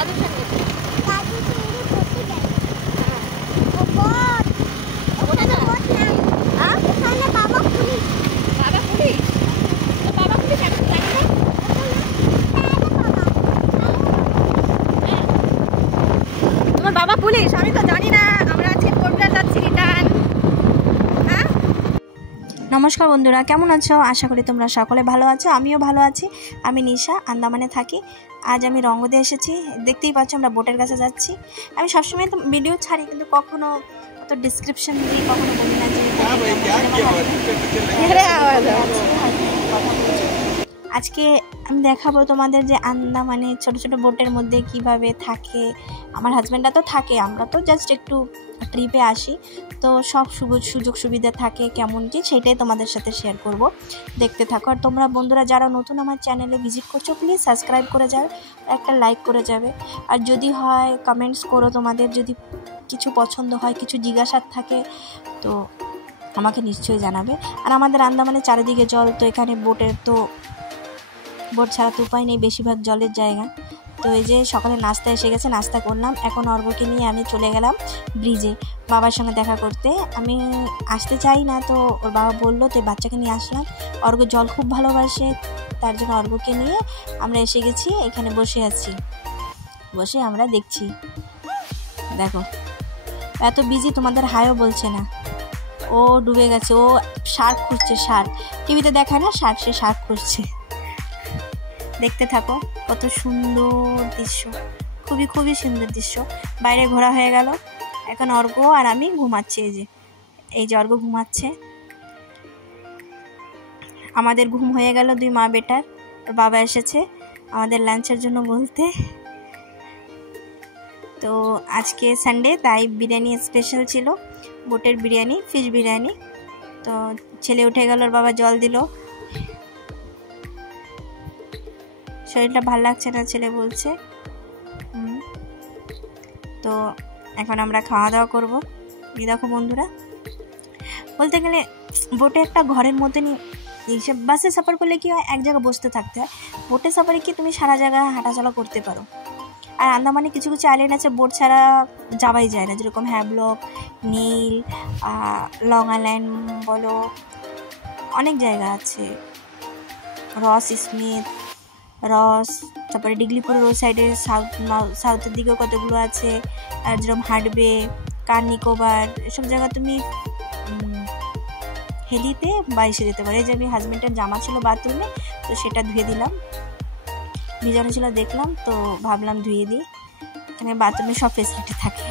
দাদুর সঙ্গে ঘুরতে যাই। ও বট, ওটা না হ্যাঁ এখানে বাবা পুলিশ। বাবা পুলিশ, তো বাবা পুলিশ আমি তো জানি না। তোমার বাবা পুলিশ আমি তো জানি না। আমরা আজকে কোটগ্রাম যাচ্ছি রিটার্ন। হ্যাঁ, নমস্কার বন্ধুরা, কেমন আছো? আশা করি তোমরা সকলে ভালো আছো। আমিও ভালো আছি। আমি নিশা, আন্দামানে থাকি। আজ আমি রঙ্গদে এসেছি। দেখতেই পাচ্ছ আমরা বোটের কাছে যাচ্ছি। আমি সবসময় তো ভিডিও ছাড়ি, কিন্তু কখনো অত ডিসক্রিপশন দিই, কখনো বলি না যে আজকে আমি দেখাবো তোমাদের যে আন্দামানে ছোট ছোট বোটের মধ্যে কিভাবে থাকে। আমার হাজব্যান্ডরা তো থাকে, আমরা তো জাস্ট একটু ট্রিপে আসি, তো সব সুযোগ সুবিধা থাকে কেমন কি সেটাই তোমাদের সাথে শেয়ার করব। দেখতে থাকো। আর তোমরা বন্ধুরা যারা নতুন আমার চ্যানেলে ভিজিট করছো, প্লিজ সাবস্ক্রাইব করে যাও, একটা লাইক করে যাবে। আর যদি হয় কমেন্টস করো, তোমাদের যদি কিছু পছন্দ হয়, কিছু জিজ্ঞাসার থাকে তো আমাকে নিশ্চয়ই জানাবে। আর আমাদের আন্দামানে চারিদিকে জল, তো এখানে বোট ছাড়া তো উপায় নেই, বেশিরভাগ জলের জায়গা। তো এই যে সকালে নাস্তা এসে গেছে, নাস্তা করলাম। এখন অর্ঘ্যকে নিয়ে আমি চলে গেলাম ব্রিজে বাবার সঙ্গে দেখা করতে। আমি আসতে চাই না, তো ওর বাবা বললো, তো বাচ্চাকে নিয়ে আসলাম। অর্ঘ্য জল খুব ভালোবাসে, তার জন্য অর্ঘ্যকে নিয়ে আমরা এসে গেছি। এখানে বসে আছি, বসে আমরা দেখছি। দেখো এত বিজি, তোমাদের হাইও বলছে না। ও ডুবে গেছে, ও শার্ক খুঁজছে। শার্ক টিভিতে দেখায় না শার্ক, সে শার্ক খুঁজছে। দেখতে থাকো, কত সুন্দর দৃশ্য, খুবই খুবই সুন্দর দৃশ্য। বাইরে ঘোরা হয়ে গেল। এখন অর্ঘ্য আর আমি ঘুমাচ্ছি। এই যে অর্ঘ্য ঘুমাচ্ছে। আমাদের ঘুম হয়ে গেল, দুই মা বেটার। ওর বাবা এসেছে আমাদের লাঞ্চের জন্য বলতে। তো আজকে সানডে, তাই বিরিয়ানি স্পেশাল ছিল, বোটের বিরিয়ানি, ফিশ বিরিয়ানি। তো ছেলে উঠে গেল, ওর বাবা জল দিল। শরীরটা ভালো লাগছে না ছেলে বলছে। তো এখন আমরা খাওয়া দাওয়া করবো। দেখো বন্ধুরা, বলতে গেলে বোটে একটা ঘরের মতনই। এইসব বাসে সফর করলে কি হয়, এক জায়গায় বসতে থাকতে হয়। বোটে সফরে কি তুমি সারা জায়গায় হাঁটাচলা করতে পারো। আর আন্দামানে কিছু কিছু আইল্যান্ড আছে বোট ছাড়া যাওয়াই যায় না, যেরকম হ্যাভলক, নীল, লং আইল্যান্ড বলো, অনেক জায়গা আছে। রস স্মিথ, তারপরে ডিগলিপুরের ওই সাইডে সাউথের দিকেও কতগুলো আছে। আর যেরকম হার্ডবে, কার নিকোবার, এসব জায়গা তুমি হেলিতে বা এসে যেতে পারো। এই যে আমি হাজব্যান্ডের জামা ছিল বাথরুমে, তো সেটা ধুয়ে দিলাম, ভিজানো ছিল দেখলাম, তো ভাবলাম ধুয়ে দিই। এখানে বাথরুমে সব ফেসিলিটি থাকে।